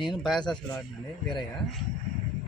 నేను బాయసాసులు వాడినండి వీరయ్య.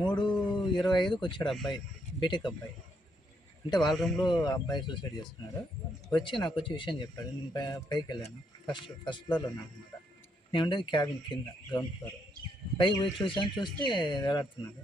3:25కి వచ్చాడు అబ్బాయి, బీటెక్ అబ్బాయి. అంటే వాళ్ళ రూమ్లో అబ్బాయి సూసైడ్ చేసుకున్నాడు. నాకు వచ్చి విషయం చెప్పాడు. నేను పైకి వెళ్ళాను. ఫస్ట్ ఫ్లోర్లో ఉన్నాను అనమాట. నేను ఉండేది క్యాబిన్ కింద, గ్రౌండ్ ఫ్లోర్. పైకి పోయి చూస్తే వేలాడుతున్నాడు.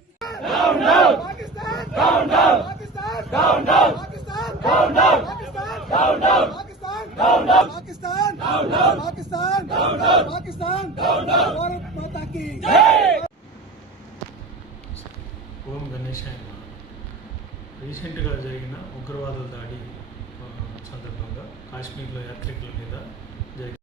ఓం గణేశాయ. రీసెంట్గా జరిగిన ఉగ్రవాదుల దాడి సందర్భంగా కాశ్మీర్లో యాత్రికుల మీద జరిగింది.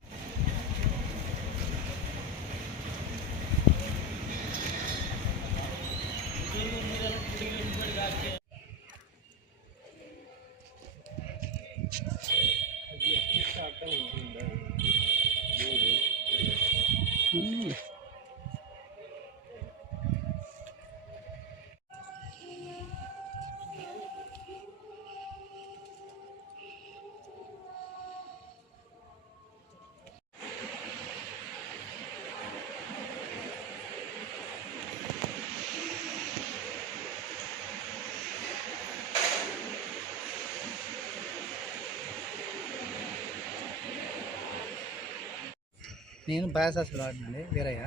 నేను బాయసాసులు వాడినండి వీరయ్య.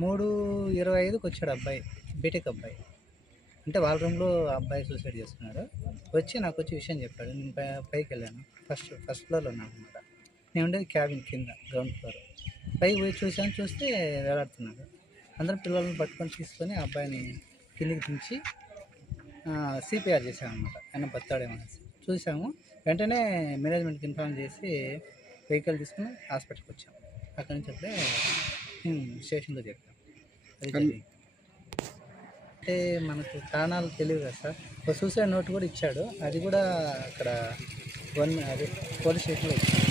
3:25కి వచ్చాడు అబ్బాయి, బీటెక్ అబ్బాయి. అంటే వాళ్ళ రూమ్లో అబ్బాయి సూసైడ్ చేసుకున్నాడు. నాకు వచ్చి విషయం చెప్పాడు. నేను పైకి వెళ్ళాను. ఫస్ట్ ఫ్లోర్లో ఉన్నాను అనమాట. నేను ఉండేది క్యాబిన్ కింద, గ్రౌండ్ ఫ్లోర్. పైకి పోయి చూస్తే వేలాడుతున్నాడు. అందరం పిల్లలను పట్టుకొని తీసుకొని ఆ అబ్బాయిని కిందికి దించి సిపిఆర్ చేసామన్నమాట. ఆయన బతాడేమనేసి చూసాము. వెంటనే మేనేజ్మెంట్కి ఇన్ఫార్మ్ చేసి వెహికల్ తీసుకుని హాస్పిటల్కి వచ్చాము. అక్కడి నుంచి అప్పుడే స్టేషన్లో చెప్పాం. అంటే మనకు కారణాలు తెలియదు కదా సార్. ఒక సూసైడ్ నోట్ కూడా ఇచ్చాడు. అది కూడా అక్కడ పోలీస్ స్టేషన్లో ఇచ్చాడు.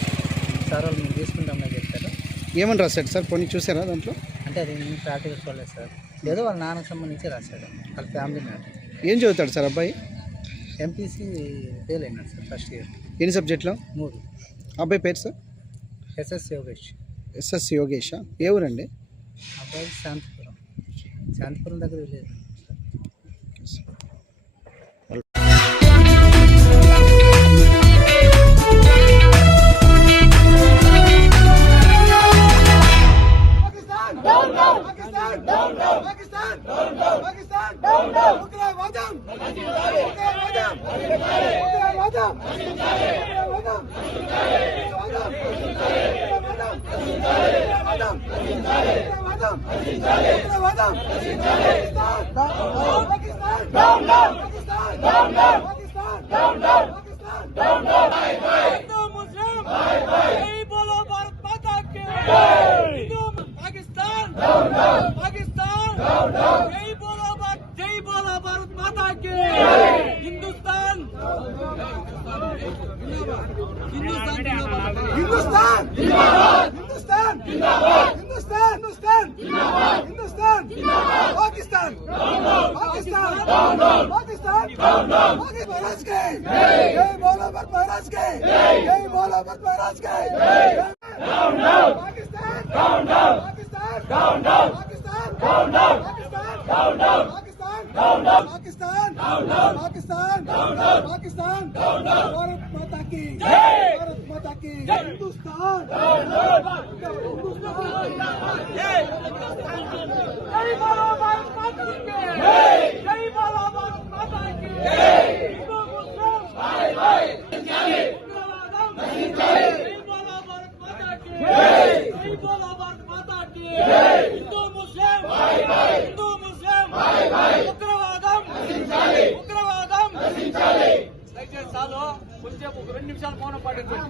సార్ వాళ్ళు మేము తీసుకుంటామని చెప్పారు. ఏమని రాశాడు సార్? కొన్ని చూసారా దాంట్లో? అంటే అది నేను ప్రాక్టికల్ చూడలేదు సార్. ఏదో వాళ్ళ నాన్నకు సంబంధించి రాశాడు. వాళ్ళ ఫ్యామిలీ మ్యాటర్. ఏం చదువుతాడు సార్ అబ్బాయి? ఎంపీసీ ఫెయిల్ అయినాడు సార్ ఫస్ట్ ఇయర్. ఎన్ని సబ్జెక్ట్లో? 3. అబ్బాయి పేరు సార్? ఎస్ఎస్ యోగేష్. ఎస్ఎస్ యోగేషా? ఏ ఊరండి? అబ్బాయి శాంతిపురం దగ్గర విలేజ్. కొంచెం 2 నిమిషాలు మౌనం పాటించండి.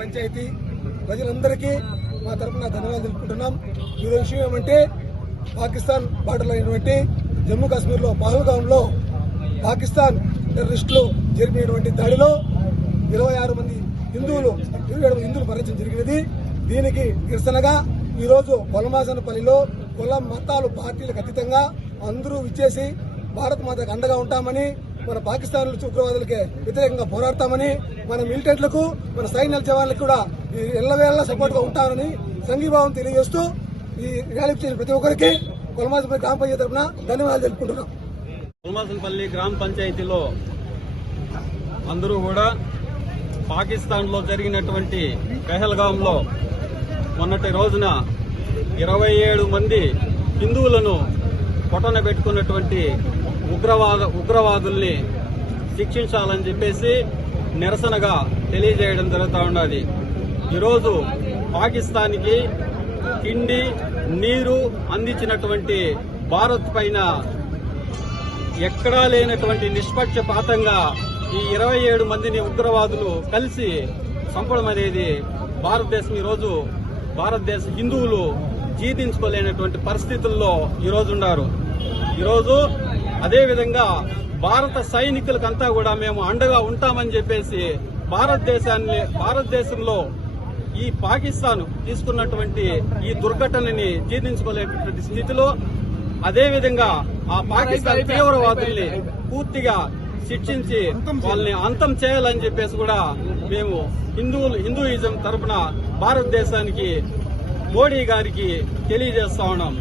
పంచాయతీ ప్రజలందరికీ మా తరఫున ధన్యవాదాలు తెలుపుకుంటున్నాం. ఈ విషయం ఏమంటే పాకిస్తాన్ బార్డర్లో అయినటువంటి జమ్మూ కాశ్మీర్లో పహల్గాంలో పాకిస్తాన్ టెర్రరిస్టులు జరిపినటువంటి దాడిలో 27 మంది హిందువులు మరణించడం జరిగినది. దీనికి నిరసనగా ఈరోజు పొలమాసనపల్లిలో కుల మతాలు పార్టీలకు అతీతంగా అందరూ విచ్చేసి భారత్ మాతకు అండగా ఉంటామని, మన పాకిస్తాన్ ఉగ్రవాదులకి వ్యతిరేకంగా పోరాడతామని, మన మిలిటెంట్లకు మన సైన్యాల జవాన్లకు కూడా ఎల్లవేళ సపోర్ట్ గా ఉంటామని సంఘీభావం తెలియజేస్తూ ఈ ర్యాలీకి చేసిన ప్రతి ఒక్కరికి పొలమాసనపల్లి గ్రామ పంచాయతీ తరఫున ధన్యవాదాలు తెలుపుకుంటున్నాం. పొలమాసనపల్లి గ్రామ పంచాయతీలో అందరూ కూడా పాకిస్తాన్ లో జరిగినటువంటి పెహల్గాంలో మొన్నటి రోజున 27 మంది హిందువులను పొట్టన పెట్టుకున్నటువంటి ఉగ్రవాదుల్ని శిక్షించాలని చెప్పేసి నిరసనగా తెలియజేయడం జరుగుతూ ఉన్నది. ఈరోజు పాకిస్తాన్కి తిండి నీరు అందించినటువంటి భారత్ పైన ఎక్కడా లేనటువంటి నిష్పక్షపాతంగా ఈ 27 మందిని ఉగ్రవాదులు కలిసి చంపడం అనేది భారతదేశం ఈరోజు భారతదేశ హిందువులు జీర్ణించుకోలేనటువంటి పరిస్థితుల్లో ఈరోజు ఉన్నారు. ఈరోజు అదేవిధంగా భారత సైనికులకంతా కూడా మేము అండగా ఉంటామని చెప్పేసి భారతదేశంలో ఈ పాకిస్తాన్ తీసుకున్నటువంటి ఈ దుర్ఘటనని జీర్ణించుకోలేనటువంటి స్థితిలో అదేవిధంగా ఆ పాకిస్తాన్ తీవ్రవాదుల్ని పూర్తిగా శిక్షించి వాళ్ళని అంతం చేయాలని చెప్పేసి కూడా మేము హిందూయిజం తరఫున భారతదేశానికి మోడీ గారికి తెలియజేస్తా ఉన్నాం.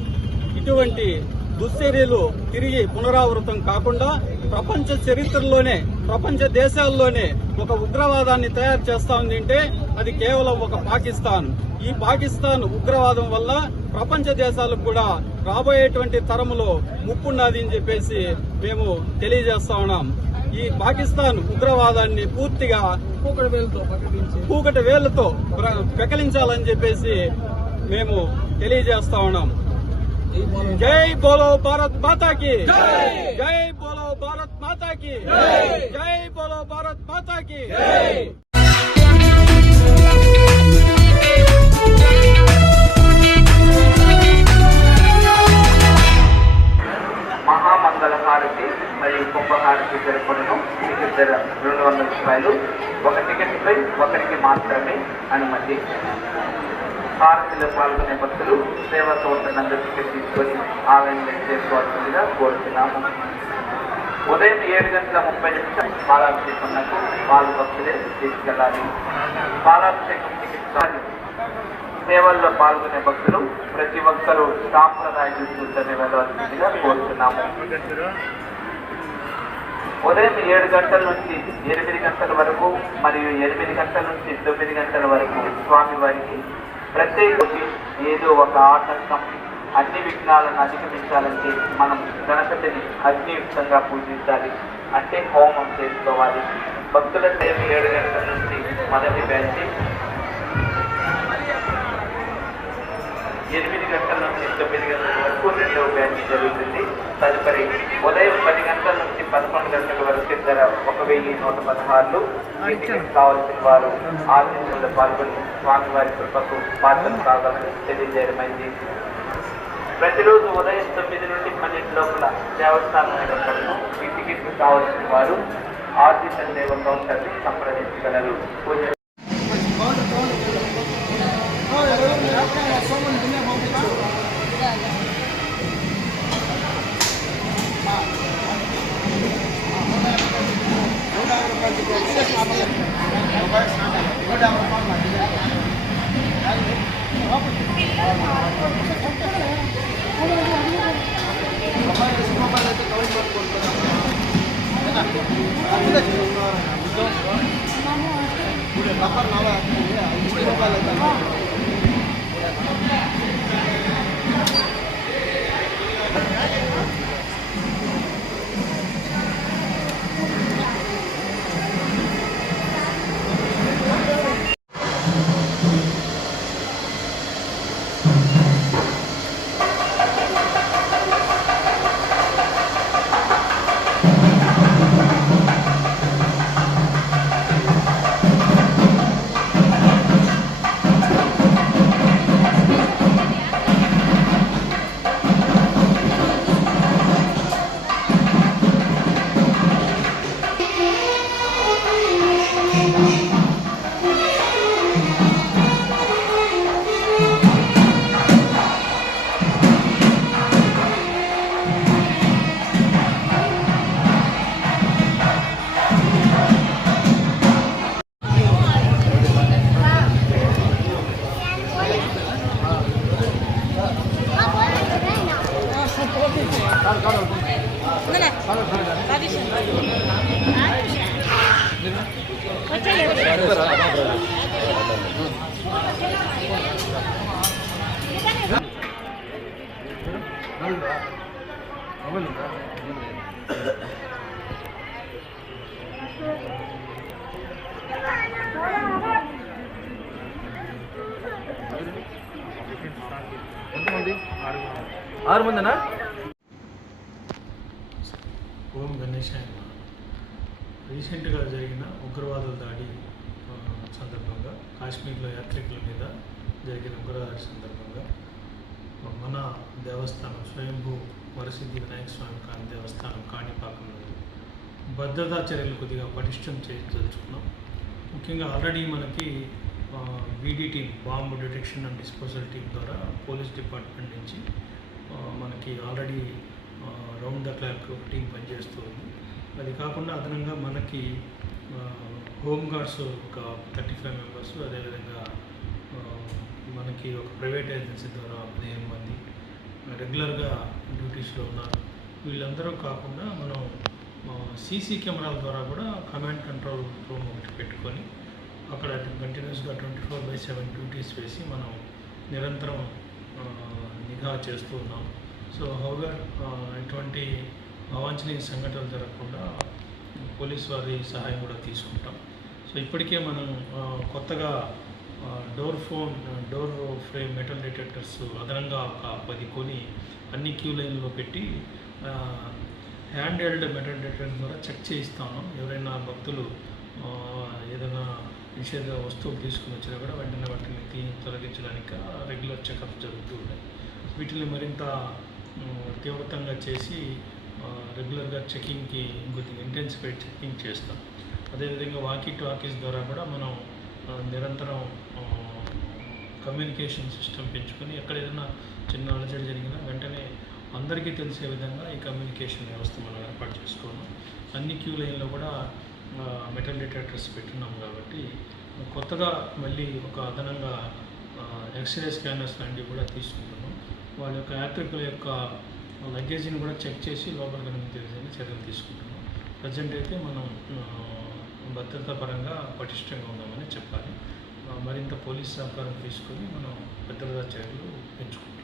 ఇటువంటి దుశ్చర్యలు తిరిగి పునరావృతం కాకుండా ప్రపంచ చరిత్రలోనే ప్రపంచ దేశాల్లోనే ఒక ఉగ్రవాదాన్ని తయారు చేస్తా ఉంది అంటే అది కేవలం ఒక పాకిస్తాన్. ఈ పాకిస్తాన్ ఉగ్రవాదం వల్ల ప్రపంచ దేశాలకు కూడా రాబోయేటువంటి తరములో ముప్పున్నది అని చెప్పేసి మేము తెలియజేస్తా ఉన్నాం. ఈ పాకిస్తాన్ ఉగ్రవాదాన్ని పూర్తిగా కూకటి వేళ్లతో పెకలించాలని చెప్పేసి మేము తెలియజేస్తా ఉన్నాం. జై బోలో భారత్ మాతాకి, జై బోలో భారత్ మాతాకి, జై బోలో భారత్ మాతాకి. మహామంగళ హారతి మరియు కుంభహారతి జరుపును. టికెట్ ధర 200 రూపాయలు. ఒక టికెట్పై ఒకరికి మాత్రమే అనుమతి. హారతిలో పాల్గొనే భక్తులు సేవా సంస్థ టికెట్ తీసుకొని ఆలయంలో చేసుకోవాల్సిందిగా కోరుతున్నాము. ఉదయం 7:30 పాలాభిషేకం పాలు భక్తులే తీసుకెళ్లాలి. పాలాభిషేకం టికెట్ సేవల్లో పాల్గొనే భక్తులు ప్రతి ఒక్కరూ సాంప్రదాయ దుస్తులతోనే వెళ్ళవలసిందిగా కోరుతున్నాము. ఉదయం 7 గంటల నుంచి 8 గంటల వరకు మరియు 8 గంటల నుంచి 9 గంటల వరకు స్వామివారికి ప్రత్యేకించి ఏదో ఒక ఆటంకం అన్ని విఘ్నాలను అధిగమించాలంటే మనం గణపతిని అగ్నియుక్తంగా పూజించాలి, అంటే హోమం చేసుకోవాలి. భక్తుల సేవ 7 గంటల నుంచి మొదటి బ్యాచ్, 8 గంటల నుంచి 9 గంటల వరకు రెండవ బ్యాచ్ జరుగుతుంది. తదుపరి ఉదయం 10 గంటల నుంచి 11 గంటల వరకు ధర 1116. టికెట్ కావాల్సిన వారు ఆశీస్సులో పాల్గొని స్వామివారి కృపకు పాత్రలు కావాలని తెలియజేయడమైంది. ప్రతిరోజు ఉదయం 9 నుండి 12 లోపల దేవస్థానం ఈ టికెట్ కావలసిన వారు ఆర్జీ సందేవ కౌన్సిల్ని సంప్రదించగలరు. పూజ ఓం గణేశాయ. రీసెంట్గా జరిగిన ఉగ్రవాదుల దాడి సందర్భంగా కాశ్మీర్లో యాత్రికుల మీద జరిగిన ఉగ్రదాడి సందర్భంగా మన దేవస్థానం స్వయంభూ వరసిద్ధి వినాయక స్వామి కాని దేవస్థానం కాణిపాకంలో భద్రతా చర్యలు కొద్దిగా పటిష్టం చేయదలుచుకున్నాం. ముఖ్యంగా ఆల్రెడీ మనకి BD team, bomb detection and disposal team ద్వారా పోలీస్ డిపార్ట్మెంట్ నుంచి మనకి already round the clock team పనిచేస్తుంది. అది కాకుండా అదనంగా మనకి హోమ్ గార్డ్స్ ఒక 35 మెంబర్స్, అదేవిధంగా మనకి ఒక ప్రైవేట్ ఏజెన్సీ ద్వారా 15 మంది రెగ్యులర్గా డ్యూటీస్లో ఉన్నారు. వీళ్ళందరూ కాకుండా మనం సీసీ కెమెరాల ద్వారా కూడా కమాండ్ కంట్రోల్ రూమ్ ఒకటి పెట్టుకొని అక్కడ కంటిన్యూస్గా 24/7 డ్యూటీస్ వేసి మనం నిరంతరం నిఘా చేస్తూ ఉన్నాం. సో హౌవర్ ఇటువంటి అవాంఛనీయ సంఘటనలు జరగకుండా పోలీస్ వారి సహాయం కూడా తీసుకుంటాం. సో ఇప్పటికే మనం కొత్తగా డోర్ ఫ్రేమ్ మెటల్ డిటెక్టర్స్ అదనంగా ఒక 10 కొని అన్ని క్యూ లైన్లో పెట్టి హ్యాండ్ హెల్డ్ మెటల్ డిటెక్టర్ ద్వారా చెక్ చేయిస్తాను. ఎవరైనా భక్తులు ఏదైనా నిషేధ వస్తువులు తీసుకుని వచ్చినా కూడా వాటిని తొలగించడానికి రెగ్యులర్ చెకప్ జరుగుతూ ఉన్నాయి. వీటిని మరింత తీవ్రతంగా చేసి రెగ్యులర్గా చెకింగ్కి కొద్దిగా ఇంటెన్సిఫైడ్ చెకింగ్ చేస్తాం. అదేవిధంగా వాకీస్ ద్వారా కూడా మనం నిరంతరం కమ్యూనికేషన్ సిస్టమ్ పెంచుకొని ఎక్కడ ఏదైనా చిన్న అలజడి జరిగినా వెంటనే అందరికీ తెలిసే విధంగా ఈ కమ్యూనికేషన్ వ్యవస్థ మనం ఏర్పాటు చేసుకోవడం. అన్ని క్యూ లైన్లో కూడా మెటల్ డిటెక్టర్స్ పెట్టున్నాం కాబట్టి కొత్తగా మళ్ళీ ఒక అదనంగా ఎక్స్రే స్కానర్స్ లాంటివి కూడా తీసుకుంటున్నాం. వాళ్ళ యొక్క యాత్రికుల యొక్క లగేజీని కూడా చెక్ చేసి లోపల కనుక తెలిసేది చర్యలు తీసుకుంటున్నాం. ప్రజెంట్ అయితే మనం భద్రతా పరంగా పటిష్టంగా ఉన్నామని చెప్పాలి. మరింత పోలీస్ సహకారం తీసుకొని మనం భద్రతా చర్యలు పెంచుకుంటాం.